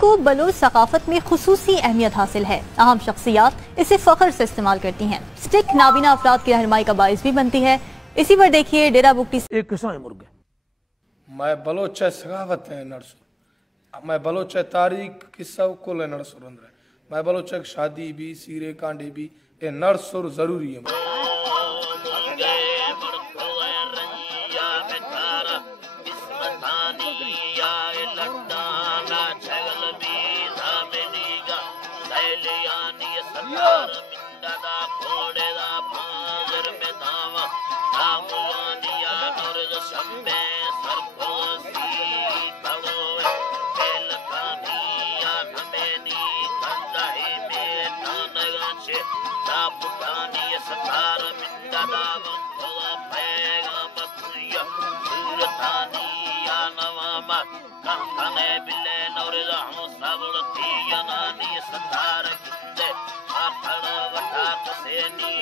को बलोच सकाफत में खुसूसी अहमियत हासिल है। अहम शख्सियात इसे फख्र से इस्तेमाल करती हैं। स्टिक नाबीना अफराद की रहनुमाई का बाइस भी बनती है। इसी पर देखिए डेरा बुगटी एक किस्सा है मुर्गे। मैं बलोच सखावत है नरसुर मैं बलोच तारीख किस्सा को ले नरसुर अंदर मैं बलोच शादी भी सीरे कांडे भी ये नरसुर जरूरी है। Seni,